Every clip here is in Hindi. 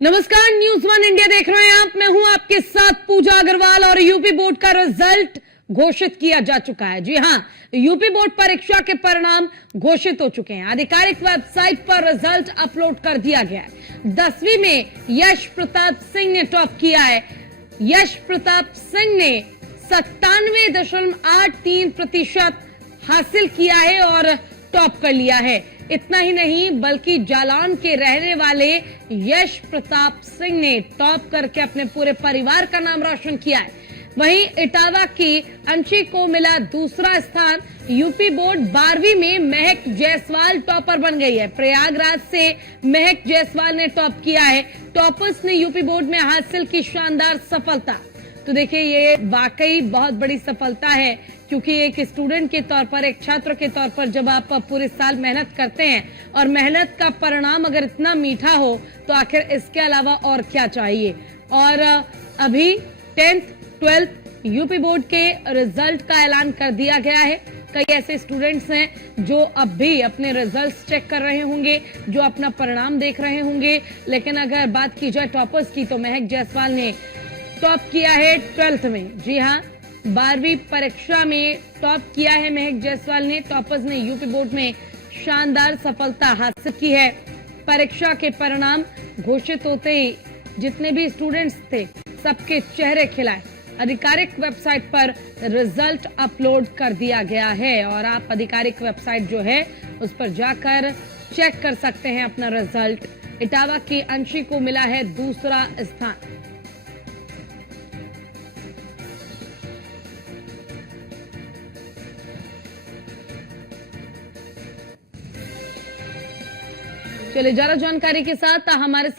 नमस्कार, न्यूज वन इंडिया देख रहे हैं आप। मैं हूं आपके साथ पूजा अग्रवाल और यूपी बोर्ड का रिजल्ट घोषित किया जा चुका है। जी हां, यूपी बोर्ड परीक्षा के परिणाम घोषित हो चुके हैं। आधिकारिक वेबसाइट पर रिजल्ट अपलोड कर दिया गया है। 10वीं में यश प्रताप सिंह ने टॉप किया है। यश प्रताप सिंह ने 97.83% हासिल किया है और टॉप कर लिया है। इतना ही नहीं बल्कि जालौन के रहने वाले यश प्रताप सिंह ने टॉप करके अपने पूरे परिवार का नाम रोशन किया है। वहीं इटावा की अंशी को मिला दूसरा स्थान। यूपी बोर्ड 12वीं में महक जायसवाल टॉपर बन गई है। प्रयागराज से महक जायसवाल ने टॉप किया है। टॉपर्स ने यूपी बोर्ड में हासिल की शानदार सफलता। तो देखिए, ये वाकई बहुत बड़ी सफलता है, क्योंकि एक स्टूडेंट के तौर पर, एक छात्र के तौर पर जब आप पूरे साल मेहनत करते हैं और मेहनत का परिणाम अगर इतना मीठा हो तो आखिर इसके अलावा और क्या चाहिए। और अभी 10th 12th यूपी बोर्ड के रिजल्ट का ऐलान कर दिया गया है। कई ऐसे स्टूडेंट्स हैं जो अब भी अपने रिजल्ट्स चेक कर रहे होंगे, जो अपना परिणाम देख रहे होंगे। लेकिन अगर बात की जाए टॉपर्स की, तो महक जायसवाल ने टॉप किया है 12th में। जी हाँ, 12वीं परीक्षा में टॉप किया है महक जायसवाल ने। टॉपर्स ने यूपी बोर्ड में शानदार सफलता हासिल की है। परीक्षा के परिणाम घोषित होते ही जितने भी स्टूडेंट्स थे, सबके चेहरे खिलाए। आधिकारिक वेबसाइट पर रिजल्ट अपलोड कर दिया गया है और आप आधिकारिक वेबसाइट जो है उस पर जाकर चेक कर सकते हैं अपना रिजल्ट। इटावा की अंशी को मिला है दूसरा स्थान। चलिए, ज्यादा जानकारी के साथ हमारे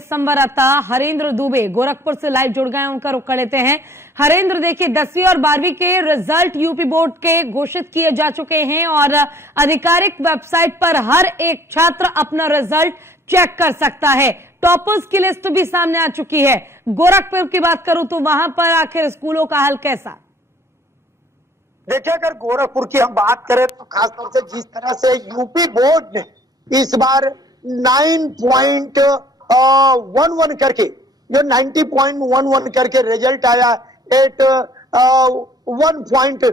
संवाददाता हरेंद्र दुबे गोरखपुर से लाइव जुड़ गए हैं। उनका रुख कर लेते हैं। हरेंद्र, देखिए 10वीं और 12वीं के रिजल्ट यूपी बोर्ड के घोषित किए जा चुके हैं और आधिकारिक वेबसाइट पर हर एक छात्र अपना रिजल्ट चेक कर सकता है। टॉपर्स की लिस्ट भी सामने आ चुकी है। गोरखपुर की बात करूं तो वहां पर आखिर स्कूलों का हाल कैसा? देखिए, अगर गोरखपुर की हम बात करें तो खासतौर से जिस तरह से यूपी बोर्ड ने इस बार 9.11 करके, जो 90.11 करके रिजल्ट आया, 1 पॉइंट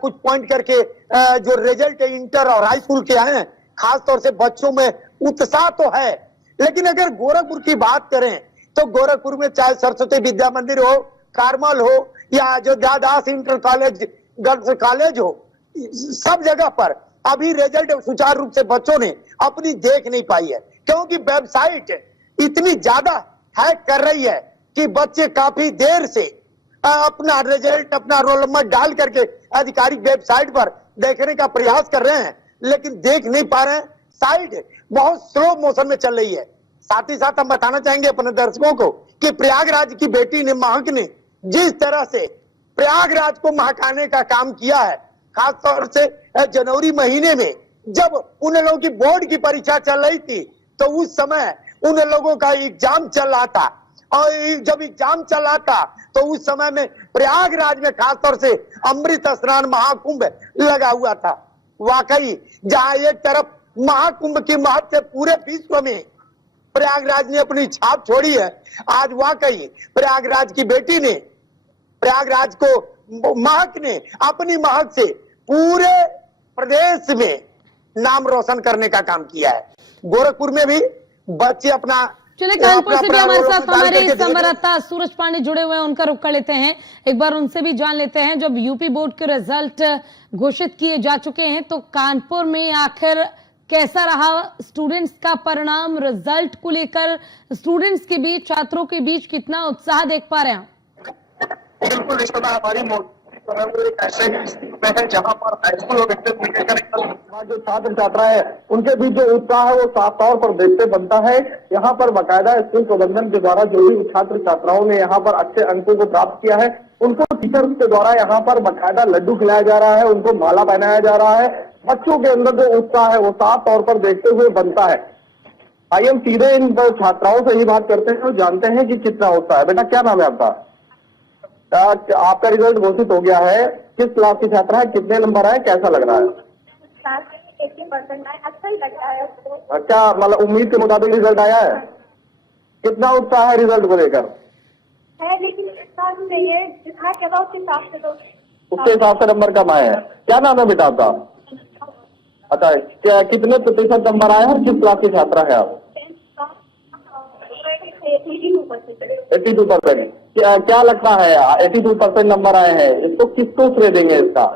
कुछ पॉइंट करके जो रिजल्ट इंटर और हाई स्कूल के आए हैं, खासतौर से बच्चों में उत्साह तो है। लेकिन अगर गोरखपुर की बात करें तो गोरखपुर में चाहे सरस्वती विद्या मंदिर हो, कार्मल हो या अयोध्या दास इंटर कॉलेज गर्ल्स कॉलेज हो, सब जगह पर अभी रिजल्ट सुचारू रूप से बच्चों ने अपनी देख नहीं पाई है, क्योंकि वेबसाइट इतनी ज्यादा हैक कर रही है कि बच्चे काफी देर से अपना रिजल्ट, अपना रोल नंबर डाल करके आधिकारिक वेबसाइट पर देखने का प्रयास कर रहे हैं, लेकिन देख नहीं पा रहे हैं। साइट बहुत स्लो मोशन में चल रही है। साथ ही साथ हम बताना चाहेंगे अपने दर्शकों को कि प्रयागराज की बेटी ने, महक ने, जिस तरह से प्रयागराज को महकाने का काम किया है, खासतौर से जनवरी महीने में जब उन लोगों की बोर्ड की परीक्षा चल रही थी, तो उस समय उन लोगों का एग्जाम चल रहा था। और जब एग्जाम चल रहा था तो उस समय में प्रयागराज में खासतौर से अमृत स्नान महाकुंभ लगा हुआ था। वाकई जहां एक तरफ महाकुंभ की महत्व पूरे विश्व में प्रयागराज ने अपनी छाप छोड़ी है, आज वाकई प्रयागराज की बेटी ने, प्रयागराज को महक ने अपनी महक से पूरे प्रदेश में नाम रोशन करने का काम किया है। गोरखपुर में भी बच्चे अपना, चलिए, कानपुर से भी हमारे साथ हमारे संवाददाता सूरज पांडे जुड़े हुए हैं। उनका रुख कर लेते हैं। एक बार उनसे भी जान लेते हैं, जब यूपी बोर्ड के रिजल्ट घोषित किए जा चुके हैं तो कानपुर में आखिर कैसा रहा स्टूडेंट्स का परिणाम? रिजल्ट को लेकर स्टूडेंट्स के बीच, छात्रों के बीच कितना उत्साह देख पा रहे हैं? बिल्कुल, इस समय हमारी एक ऐसे स्थिति में है जहां पर हाई स्कूल और इंटरमीडिएट जो छात्र छात्राएं उनके बीच जो उत्साह है वो साफ तौर पर देखते बनता है। यहाँ पर बाकायदा स्कूल प्रबंधन के द्वारा जो भी छात्र छात्राओं ने यहाँ पर अच्छे अंकों को प्राप्त किया है, उनको टीचर्स के द्वारा यहाँ पर बाकायदा लड्डू खिलाया जा रहा है, उनको माला पहनाया जा रहा है। बच्चों के अंदर जो उत्साह है वो साफ तौर पर देखते हुए बनता है। आइए हम सीधे इन छात्राओं से ही बात करते हैं और जानते हैं कि कितना उत्साह है। बेटा, क्या नाम है आपका? आपका रिजल्ट घोषित हो गया है, किस क्लास की छात्रा है, कितने नंबर आए, कैसा लग रहा है? 80% अच्छा ही लग रहा है। अच्छा, मतलब उम्मीद के मुताबिक रिजल्ट आया है? कितना उत्साह है रिजल्ट को लेकर? है, लेकिन इतना भी नहीं है जितना क्या था उसके हिसाब से तो उसके हिसाब से नंबर कम आए हैं। क्या नाम है बेटा आपका? अच्छा, क्या कितने प्रतिशत नंबर आए हैं और किस क्लास की छात्रा है आप? 82%। क्या लगता है 82% नंबर आए हैं, इसको किसको श्रेय देंगे इसका?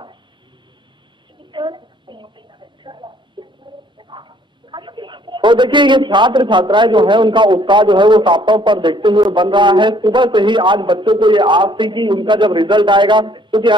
तो देखिए, ये छात्र छात्राएं जो है उनका उत्साह जो है वो साफ तौर पर देखते हुए बन रहा है। सुबह से ही आज बच्चों को ये आस थी कि उनका जब रिजल्ट आएगा, क्योंकि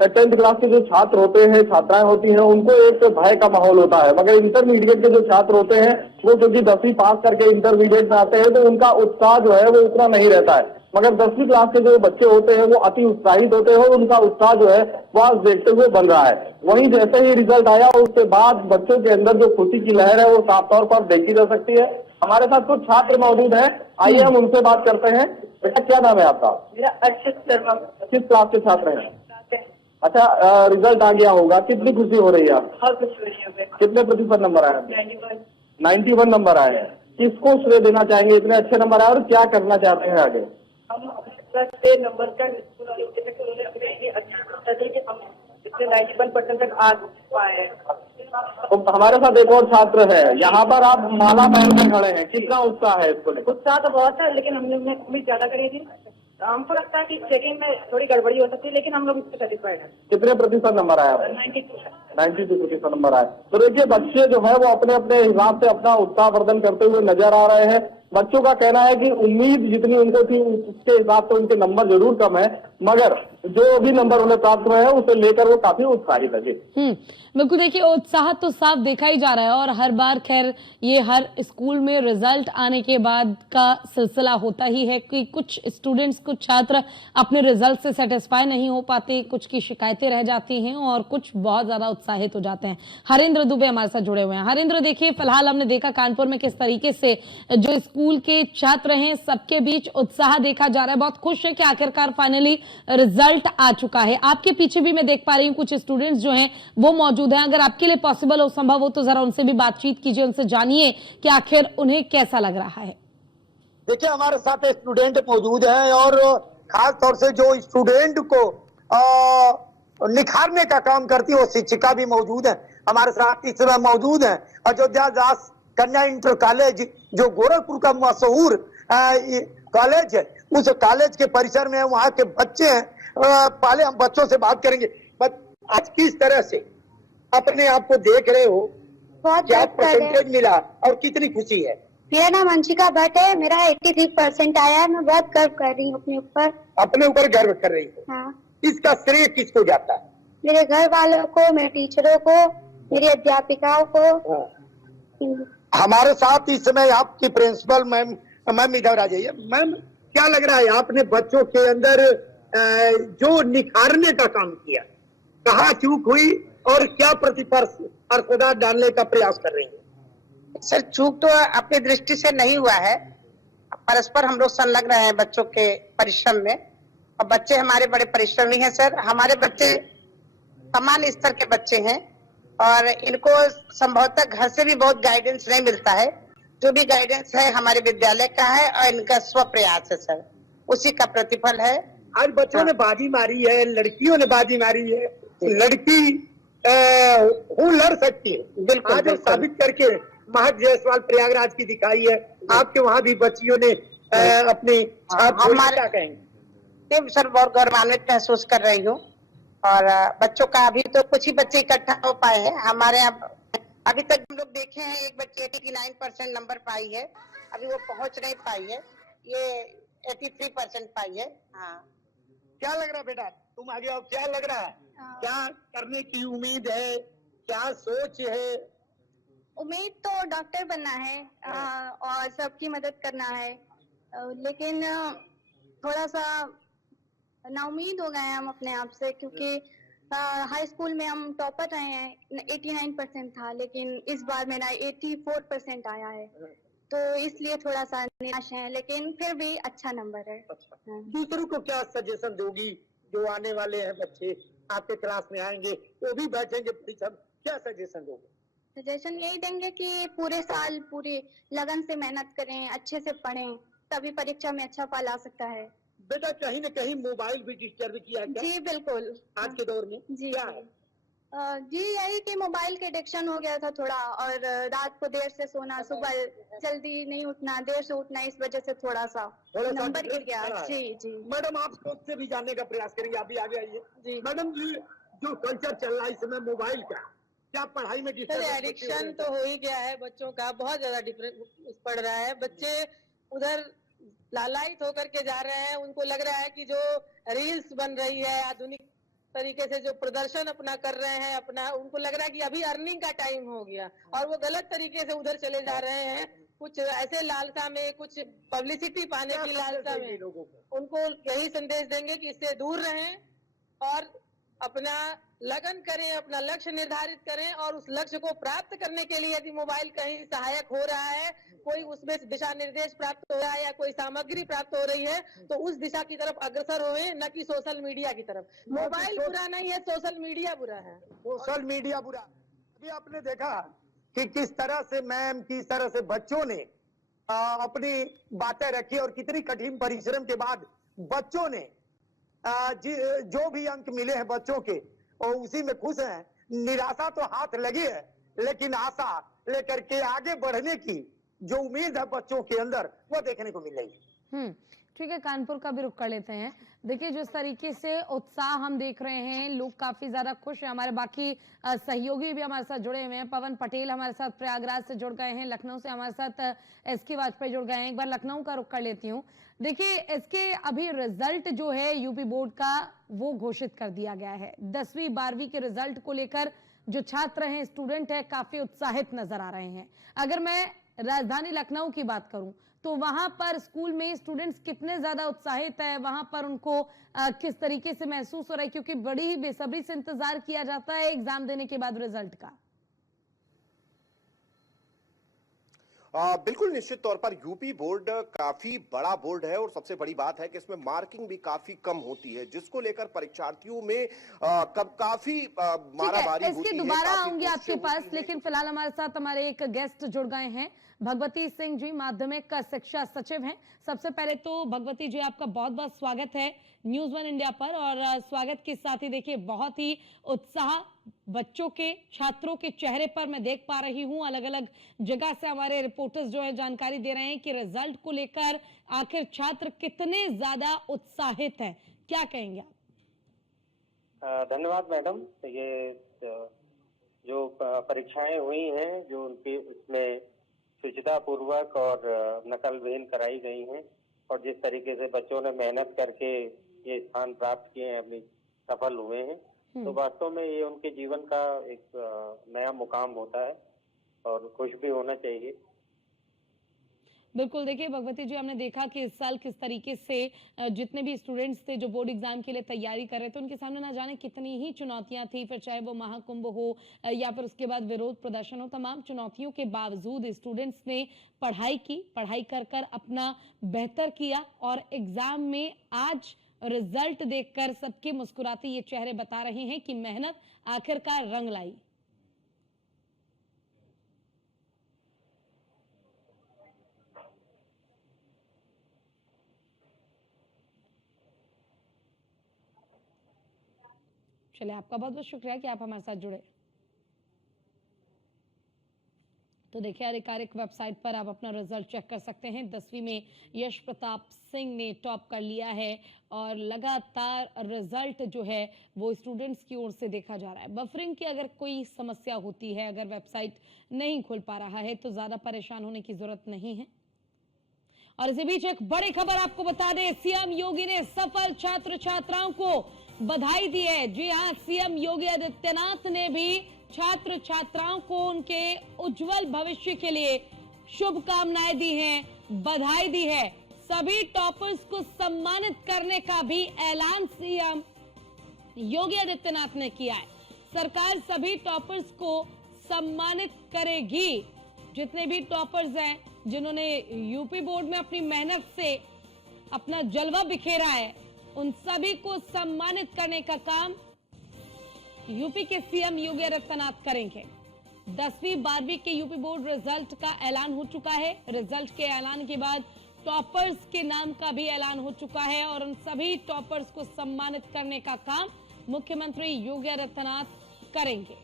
10th क्लास के जो छात्र होते हैं, छात्राएं होती हैं, उनको एक भय का माहौल होता है, मगर इंटरमीडिएट के जो छात्र होते हैं वो क्योंकि 10वीं पास करके इंटरमीडिएट में आते हैं तो उनका उत्साह जो है वो उतना नहीं रहता है। मगर 10वीं क्लास के जो बच्चे होते हैं वो अति उत्साहित होते हैं और उनका उत्साह जो है वो आज देखते हुए बन रहा है। वहीं जैसे ही रिजल्ट आया उसके बाद बच्चों के अंदर जो खुशी की लहर है वो साफ तौर पर देखी जा सकती है। हमारे साथ कुछ छात्र मौजूद हैं, आइए हम उनसे बात करते हैं। बेटा क्या नाम है आपका? मेरा अर्षित शर्मा। किस क्लास के छात्र हैं? अच्छा, रिजल्ट आ गया होगा, कितनी खुशी हो रही है आप? बहुत खुशी हो रही है। कितने प्रतिशत नंबर आए? 91 नंबर आए हैं। किसको श्रेय देना चाहेंगे इतने अच्छे नंबर आए और क्या करना चाहते हैं आगे? हम प्लस के नंबर का स्कूल वाले उन्होंने अपने लिए अच्छा सोचा था कि हम इतने 91% तक आ पाए हैं। तो हमारे साथ एक और छात्र है, यहाँ पर आप माला पहन के खड़े हैं, कितना उत्साह है इसको लेकर? उत्साह तो बहुत है, लेकिन हमने उम्मीद ज्यादा करी थी। हमको लगता है कि चेकिंग में थोड़ी गड़बड़ी हो सकती है, लेकिन हम लोग इससे सेटिस्फाइड हैं। कितने प्रतिशत नंबर आया? 92% नंबर आए। तो देखिए, बच्चे जो है वो अपने अपने हिसाब से अपना उत्साह वर्धन करते हुए नजर आ रहे हैं। बच्चों का कहना है कि उम्मीद जितनी उनको थी उसके हिसाब से उनके नंबर जरूर कम है, मगर जो भी नंबर उन्हें प्राप्त हुए हैं उसे लेकर वो काफी उत्साहित है। बिल्कुल, देखिए उत्साह तो साफ देखा ही जा रहा है और हर बार खैर ये हर स्कूल में रिजल्ट आने के बाद का सिलसिला होता ही है कि कुछ स्टूडेंट्स, कुछ छात्र अपने रिजल्ट से सेटिस्फाई नहीं हो पाते, कुछ की शिकायतें रह जाती हैं और कुछ बहुत ज्यादा उत्साहित हो जाते हैं। हरेंद्र दुबे हमारे साथ जुड़े हुए हैं। हरेंद्र, देखिए फिलहाल हमने देखा कानपुर में किस तरीके से जो स्कूल के छात्र हैं सबके बीच उत्साह देखा जा रहा है, बहुत खुश है कि आखिरकार फाइनली रिजल्ट आ चुका है। आपके पीछे भी मैं देख पा रही हूँ कुछ स्टूडेंट्स जो हैं वो मौजूद हैं। अगर आपके लिए पॉसिबल हो, संभव हो तो जरा उनसे भी बातचीत कीजिए, उनसे जानिए कि आखिर उन्हें कैसा लग रहा है। देखिए, हमारे साथ स्टूडेंट मौजूद हैं और खास तौर से जो स्टूडेंट को निखारने का काम करती है वो शिक्षिका भी मौजूद है हमारे साथ इस समय मौजूद है। अयोध्या दास कन्या इंटर कॉलेज जो गोरखपुर का मशहूर कॉलेज है, उस कॉलेज के परिसर में वहाँ के बच्चे हैं। पहले हम बच्चों से बात करेंगे। आज किस तरह से अपने आप को देख रहे हो, क्या परसेंटेज मिला और कितनी खुशी है? मेरा नाम अंशिका भट्ट है, मेरा 83% आया है। मैं बहुत गर्व कर रही हूँ अपने ऊपर। अपने ऊपर गर्व कर रही हो? हाँ। इसका श्रेय किसको जाता है? मेरे घर वालों को, मेरे टीचरों को, मेरी अध्यापिकाओं को। हमारे साथ इस समय आपकी प्रिंसिपल मैम इधर आ जाइए। मैम, क्या लग रहा है आपने बच्चों के अंदर जो निखारने का काम किया, कहाँ चूक हुई और क्या प्रतिस्पर्धा डालने का प्रयास कर रही है? सर, चूक तो अपनी दृष्टि से नहीं हुआ है, परस्पर हम लोग संलग्न रहे हैं बच्चों के परिश्रम में और बच्चे हमारे बड़े परिश्रमी हैं। सर, हमारे बच्चे समान स्तर के बच्चे हैं और इनको संभवतः घर से भी बहुत गाइडेंस नहीं मिलता है। जो भी गाइडेंस है हमारे विद्यालय का है और इनका स्व प्रयास है सर, उसी का प्रतिफल है। आज बच्चों ने बाजी मारी है, लड़कियों ने बाजी मारी है। लड़की लड़ सकती है, बिल्कुल आज साबित करके महक जायसवाल प्रयागराज की दिखाई है। आपके वहाँ भी बच्चियों ने अपनी हमारे कहेंगे सर, बहुत गौरवान्वित महसूस कर रही हूँ। और बच्चों का अभी तो कुछ ही बच्चे इकट्ठा हो पाए हैं हमारे यहाँ। अभी तक हम लोग देखे हैं एक बच्ची 89% नंबर पाई है, अभी वो पहुंच नहीं पाई है, ये 83% पाई है। हाँ, क्या लग रहा है बेटा, तुम आगे आओ, क्या लग रहा है? क्या करने की उम्मीद है, क्या सोच है? उम्मीद तो डॉक्टर बनना है और सबकी मदद करना है, लेकिन थोड़ा सा नाउम्मीद हो गए हैं हम अपने आप से, क्योंकि हाई स्कूल में हम टॉपर रहे हैं, 89% था, लेकिन इस बार मेरा 84% आया है, तो इसलिए थोड़ा सा निराश है, लेकिन फिर भी अच्छा नंबर है। अच्छा। दूसरों को क्या सजेशन दोगी जो आने वाले हैं बच्चे आपके क्लास में आएंगे, वो भी बैठेंगे, क्या सजेशन दोगे? सजेशन यही देंगे कि पूरे साल पूरी लगन से मेहनत करें, अच्छे से पढ़ें, तभी परीक्षा में अच्छा फल आ सकता है। बेटा कहीं न कहीं मोबाइल भी डिस्टर्ब किया है क्या जी बिल्कुल। आज के दौर में? जी क्या जी। है? जी यही कि मोबाइल के एडिक्शन हो गया था थोड़ा, और रात को देर से सोना, सुबह जल्दी नहीं उठना, देर से उठना, इस वजह से थोड़ा सा नंबर गिर difference गया। खड़ा है। जी जी। मैडम आप उससे भी जानने का प्रयास करेंगे, आप भी आगे आइए। जी। मैडम जी, जो कल्चर चल रहा है इस समय मोबाइल का, क्या पढ़ाई में सर एडिक्शन तो हो ही गया है बच्चों का, बहुत ज्यादा डिफरेंस पड़ रहा है। बच्चे उधर लालायित होकर के जा रहे हैं, उनको लग रहा है कि जो रील्स बन रही है आधुनिक तरीके से, जो प्रदर्शन अपना कर रहे हैं अपना, उनको लग रहा है कि अभी अर्निंग का टाइम हो गया, और वो गलत तरीके से उधर चले जा रहे हैं। कुछ ऐसे लालसा में, कुछ पब्लिसिटी पाने की लालसा में, उनको यही संदेश देंगे कि इससे दूर रहें और अपना लगन करें, अपना लक्ष्य निर्धारित करें, और उस लक्ष्य को प्राप्त करने के लिए यदि मोबाइल कहीं सहायक हो रहा है, कोई उसमें दिशा निर्देश प्राप्त हो रहा है या कोई सामग्री प्राप्त हो रही है, तो उस दिशा की तरफ अग्रसर होए, न कि सोशल मीडिया की तरफ। मोबाइल बुरा नहीं है, सोशल मीडिया बुरा है। सोशल मीडिया बुरा। अभी आपने देखा कि किस तरह से मैम, किस तरह से बच्चों ने अपनी बातें रखी, और कितनी कठिन परिश्रम के बाद बच्चों ने जो भी अंक मिले हैं बच्चों के, और उसी में खुश हैं। निराशा तो हाथ लगी है, लेकिन आशा लेकर के आगे बढ़ने की जो उम्मीद है बच्चों के अंदर, वो देखने को मिल रही है। ठीक है, कानपुर का भी रुख कर लेते हैं। देखिए जिस तरीके से उत्साह हम देख रहे हैं, लोग काफी ज्यादा खुश हैं। हमारे बाकी सहयोगी भी हमारे साथ जुड़े हुए हैं। पवन पटेल हमारे साथ प्रयागराज से जुड़ गए हैं, लखनऊ से हमारे साथ एसके वाजपेयी जुड़ गए हैं। एक बार लखनऊ का रुख कर लेती हूँ। देखिए इसके अभी रिजल्ट जो है यूपी बोर्ड का, वो घोषित कर दिया गया है। 10वीं 12वीं के रिजल्ट को लेकर जो छात्र हैं, स्टूडेंट है, काफी उत्साहित नजर आ रहे हैं। अगर मैं राजधानी लखनऊ की बात करूं तो वहां पर स्कूल में स्टूडेंट्स कितने ज्यादा उत्साहित है, वहां पर उनको किस तरीके से महसूस हो रहा है, क्योंकि बड़ी ही बेसब्री से इंतजार किया जाता है एग्जाम देने के बाद रिजल्ट का। बिल्कुल निश्चित तौर पर यूपी बोर्ड काफी बड़ा बोर्ड है, और सबसे बड़ी बात है कि इसमें मार्किंग भी काफी कम होती है, जिसको लेकर परीक्षार्थियों में काफी मारामारी होती है। इसके दोबारा आऊंगी आपके पास, लेकिन फिलहाल हमारे साथ हमारे एक गेस्ट जुड़ गए हैं। भगवती सिंह जी माध्यमिक शिक्षा सचिव हैं। सबसे पहले तो भगवती जी आपका बहुत बहुत स्वागत है न्यूज़ 1 इंडिया पर, और स्वागत के साथ ही देखिए बहुत ही उत्साह बच्चों के, छात्रों के चेहरे पर मैं देख पा रही हूं। अलग अलग जगह से हमारे रिपोर्टर्स जो है जानकारी दे रहे हैं कि रिजल्ट को लेकर आखिर छात्र कितने ज्यादा उत्साहित हैं, क्या कहेंगे आप? धन्यवाद मैडम। ये जो परीक्षाएं हुई हैं, जो उनकी उसमें शुचिता पूर्वक और नकल विहीन कराई गई हैं, और जिस तरीके से बच्चों ने मेहनत करके ये स्थान प्राप्त किए हैं, अपनी सफल हुए हैं, तो वास्तव में ये उनके जीवन का एक नया मुकाम होता है, और खुश भी होना चाहिए। बिल्कुल, देखिए भगवती जी, हमने देखा कि इस साल किस तरीके से जितने भी स्टूडेंट्स थे जो बोर्ड एग्जाम के लिए तैयारी कर रहे थे, उनके सामने ना जाने कितनी ही चुनौतियां थी, फिर चाहे वो महाकुंभ हो या फिर उसके बाद विरोध प्रदर्शन हो। तमाम चुनौतियों के बावजूद स्टूडेंट्स ने पढ़ाई की, पढ़ाई कर कर अपना बेहतर किया, और एग्जाम में आज रिजल्ट देखकर सबके मुस्कुराते ये चेहरे बता रहे हैं कि मेहनत आखिरकार रंग लाई। चलिए, आपका बहुत बहुत शुक्रिया कि आप हमारे साथ जुड़े। तो देखिए आधिकारिक वेबसाइट पर आप अपना रिजल्ट चेक कर सकते हैं। 10वीं में यश प्रताप सिंह ने टॉप कर लिया है, और लगातार रिजल्ट जो है वो स्टूडेंट्स की ओर से देखा जा रहा है। बफरिंग की अगर कोई समस्या होती है, अगर वेबसाइट नहीं खुल पा रहा है, तो ज्यादा परेशान होने की जरूरत नहीं है। और इसी बीच एक बड़ी खबर आपको बता दें, सीएम योगी ने सफल छात्र छात्राओं को बधाई दी है। जी हां, सीएम योगी आदित्यनाथ ने भी छात्र छात्राओं को उनके उज्जवल भविष्य के लिए शुभकामनाएं दी हैं, बधाई दी है। सभी टॉपर्स को सम्मानित करने का भी ऐलान सीएम योगी आदित्यनाथ ने किया है। सरकार सभी टॉपर्स को सम्मानित करेगी। जितने भी टॉपर्स हैं, जिन्होंने यूपी बोर्ड में अपनी मेहनत से अपना जलवा बिखेरा है, उन सभी को सम्मानित करने का काम यूपी के सीएम योगी आदित्यनाथ करेंगे। 10वीं 12वीं के यूपी बोर्ड रिजल्ट का ऐलान हो चुका है। रिजल्ट के ऐलान के बाद टॉपर्स के नाम का भी ऐलान हो चुका है और उन सभी टॉपर्स को सम्मानित करने का काम मुख्यमंत्री योगी आदित्यनाथ करेंगे।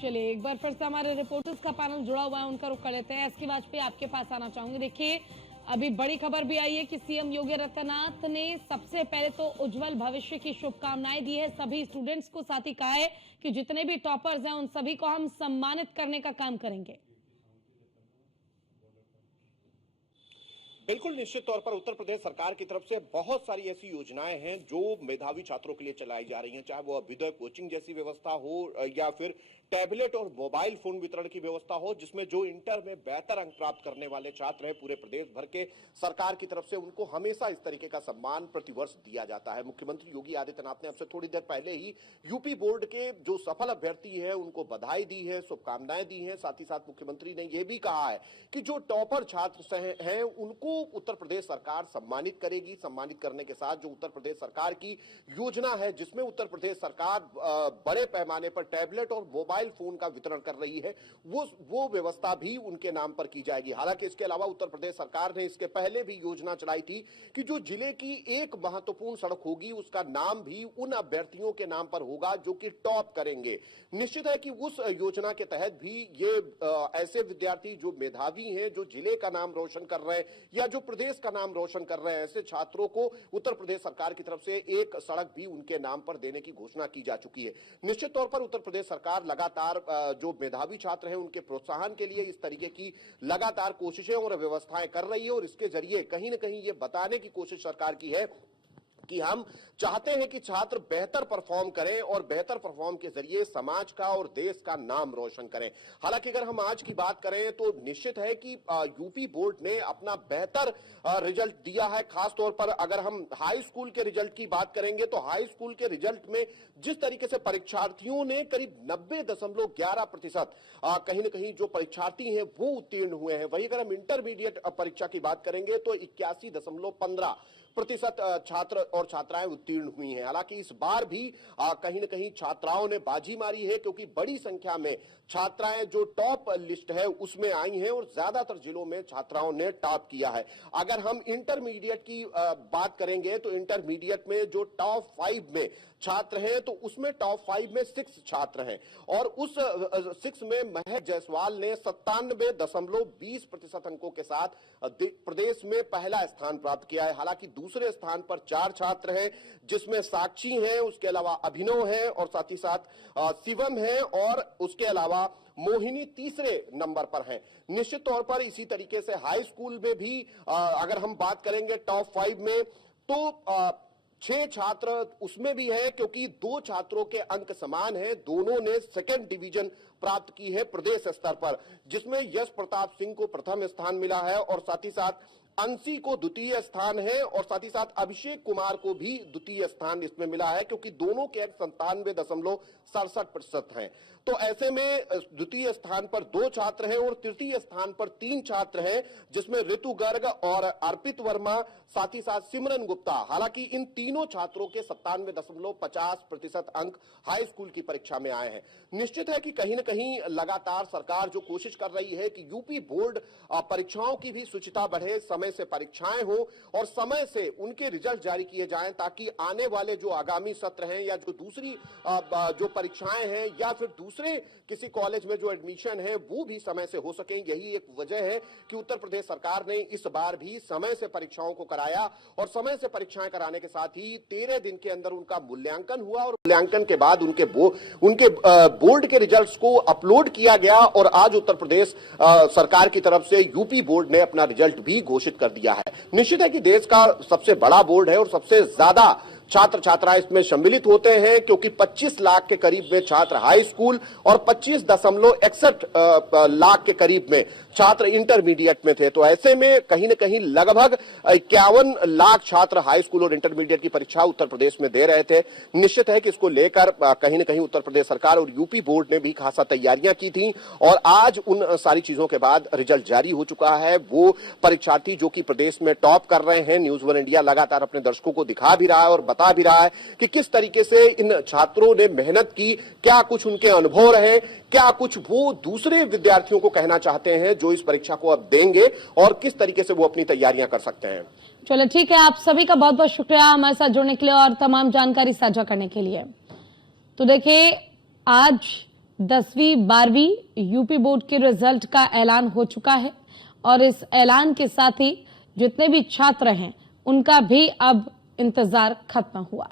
चलिए एक बार फिर से हमारे रिपोर्टर्स का पैनल जुड़ा हुआ है, उनका रुख कर लेते हैं। एसके वाजपेयी, आपके पास आना चाहूंगी। देखिए, अभी बड़ी खबर भी आई है कि सीएम योगी आदित्यनाथ ने सबसे पहले तो उज्जवल भविष्य की शुभकामनाएं दी है सभी स्टूडेंट्स को। साथ ही कहा है कि जितने भी टॉपर्स हैं उन सभी को हम सम्मानित करने का काम करेंगे। बिल्कुल, निश्चित तौर पर उत्तर प्रदेश सरकार की तरफ से बहुत सारी ऐसी योजनाएं हैं जो मेधावी छात्रों के लिए चलाई जा रही हैं, चाहे वो अभ्युदय कोचिंग जैसी व्यवस्था हो या फिर टैबलेट और मोबाइल फोन वितरण की व्यवस्था हो, जिसमें जो इंटर में बेहतर अंक प्राप्त करने वाले छात्र हैं पूरे प्रदेश भर के, सरकार की तरफ से उनको हमेशा इस तरीके का सम्मान प्रतिवर्ष दिया जाता है। मुख्यमंत्री योगी आदित्यनाथ ने अब से थोड़ी देर पहले ही यूपी बोर्ड के जो सफल अभ्यर्थी है उनको बधाई दी है, शुभकामनाएं दी हैं। साथ ही साथ मुख्यमंत्री ने यह भी कहा है कि जो टॉपर छात्र हैं उनको उत्तर प्रदेश सरकार सम्मानित करेगी। सम्मानित करने के साथ जो उत्तर प्रदेश सरकार की योजना है, जिसमें उत्तर प्रदेश सरकार बड़े पैमाने पर टैबलेट और मोबाइल फोन का वितरण कर रही है, वो व्यवस्था भी उनके नाम पर की जाएगी। हालांकि इसके अलावा उत्तर प्रदेश सरकार ने इसके पहले भी योजना चलाई थी कि जो जिले की एक महत्वपूर्ण सड़क होगी उसका नाम भी उन अभ्यर्थियों के नाम पर होगा जो कि टॉप करेंगे। निश्चित है कि उस योजना के तहत भी ये ऐसे विद्यार्थी जो मेधावी हैं, जो जिले का नाम रोशन कर रहे हैं या जो प्रदेश का नाम रोशन कर रहे हैं, ऐसे छात्रों को उत्तर प्रदेश सरकार की तरफ से एक सड़क भी उनके नाम पर देने की घोषणा की जा चुकी है। निश्चित तौर पर उत्तर प्रदेश सरकार लगातार जो मेधावी छात्र हैं उनके प्रोत्साहन के लिए इस तरीके की लगातार कोशिशें और व्यवस्थाएं कर रही है और इसके जरिए कहीं ना कहीं ये बताने की कोशिश सरकार की है कि हम चाहते हैं कि छात्र बेहतर परफॉर्म करें और बेहतर परफॉर्म के जरिए समाज का और देश का नाम रोशन करें। हालांकि अगर हम आज की बात करें तो निश्चित है कि यूपी बोर्ड ने अपना बेहतर रिजल्ट दिया है। खास तौर पर अगर हम हाई स्कूल के रिजल्ट की बात करेंगे तो हाई स्कूल के रिजल्ट में जिस तरीके से परीक्षार्थियों ने करीब 90.11% कहीं ना कहीं जो परीक्षार्थी हैं वो उत्तीर्ण हुए हैं, वही अगर हम इंटरमीडिएट परीक्षा की बात करेंगे तो 81.15% छात्र और छात्राएं उत्तीर्ण हुई हैं। हालांकि इस बार भी कहीं न कहीं छात्राओं ने बाजी मारी है, क्योंकि बड़ी संख्या में छात्राएं जो टॉप लिस्ट है उसमें आई हैं और ज्यादातर जिलों में छात्राओं ने टॉप किया है। अगर हम इंटरमीडिएट की बात करेंगे तो इंटरमीडिएट में जो टॉप 5 में छात्र हैं तो उसमें टॉप 5 में 6 छात्र हैं और उस 6 में महक जायसवाल ने 97.20% अंकों के साथ प्रदेश में पहला स्थान प्राप्त किया है। हालांकि दूसरे स्थान पर 4 छात्र हैं, जिसमें साक्षी हैं, उसके अलावा अभिनव है और साथ ही साथ शिवम है और उसके अलावा मोहिनी तीसरे नंबर पर हैं। निश्चित तौर पर इसी तरीके से हाई स्कूल में भी अगर हम बात करेंगे टॉप 5 में तो 6 छात्र उसमें भी है, क्योंकि 2 छात्रों के अंक समान हैं। दोनों ने सेकंड डिवीजन प्राप्त की है प्रदेश स्तर पर, जिसमें यश प्रताप सिंह को प्रथम स्थान मिला है और साथ ही साथ अंशी को द्वितीय स्थान है और साथ ही साथ अभिषेक कुमार को भी द्वितीय स्थान इसमें मिला है, क्योंकि दोनों के अंक 97.67% हैं। तो ऐसे में द्वितीय स्थान पर 2 छात्र हैं और तृतीय स्थान पर 3 छात्र हैं, जिसमें ऋतु गर्ग और अर्पित वर्मा, साथ ही साथ सिमरन गुप्ता। हालांकि इन तीनों छात्रों के 97.50% अंक हाई स्कूल की परीक्षा में आए हैं। निश्चित है कि कहीं न कहीं लगातार सरकार जो कोशिश कर रही है कि यूपी बोर्ड परीक्षाओं की भी शुचिता बढ़े, समय से परीक्षाएं हो और समय से उनके रिजल्ट जारी किए जाएं, ताकि आने वाले जो आगामी सत्र हैं या जो दूसरी जो परीक्षाएं हैं या फिर दूसरे किसी कॉलेज में जो एडमिशन है वो भी समय से हो सके। यही एक वजह है कि उत्तर प्रदेश सरकार ने इस बार भी समय से परीक्षाओं को कराया और समय से परीक्षाएं कराने के साथ ही 13 दिन के अंदर उनका मूल्यांकन हुआ और मूल्यांकन के बाद उनके बोर्ड के रिजल्ट्स को अपलोड किया गया और आज उत्तर प्रदेश सरकार की तरफ से यूपी बोर्ड ने अपना रिजल्ट भी घोषित कर दिया है। निश्चित है कि देश का सबसे बड़ा बोर्ड है और सबसे ज्यादा छात्र छात्राएं इसमें सम्मिलित होते हैं, क्योंकि 25 लाख के करीब में छात्र हाई स्कूल और 25.61 लाख के करीब में छात्र इंटरमीडिएट में थे। तो ऐसे में कहीं न कहीं लगभग 51 लाख छात्र हाई स्कूल और इंटरमीडिएट की परीक्षा उत्तर प्रदेश में दे रहे थे। निश्चित है कि इसको लेकर कहीं न कहीं उत्तर प्रदेश सरकार और यूपी बोर्ड ने भी खासा तैयारियां की थी और आज उन सारी चीजों के बाद रिजल्ट जारी हो चुका है। वो परीक्षार्थी जो कि प्रदेश में टॉप कर रहे हैं, न्यूज 1 इंडिया लगातार अपने दर्शकों को दिखा भी रहा है और बता भी रहा है कि किस तरीके से इन छात्रों ने मेहनत की, क्या कुछ उनके अनुभव रहे, क्या कुछ वो दूसरे विद्यार्थियों को कहना चाहते हैं जो इस परीक्षा को अब देंगे और किस तरीके से वो अपनी तैयारियां कर सकते हैं। चलो ठीक है, आप सभी का बहुत बहुत शुक्रिया हमारे साथ जुड़ने के लिए और तमाम जानकारी साझा करने के लिए। तो देखिए, आज 10वीं 12वीं यूपी बोर्ड के रिजल्ट का ऐलान हो चुका है और इस ऐलान के साथ ही जितने भी छात्र हैं उनका भी अब इंतजार खत्म हुआ।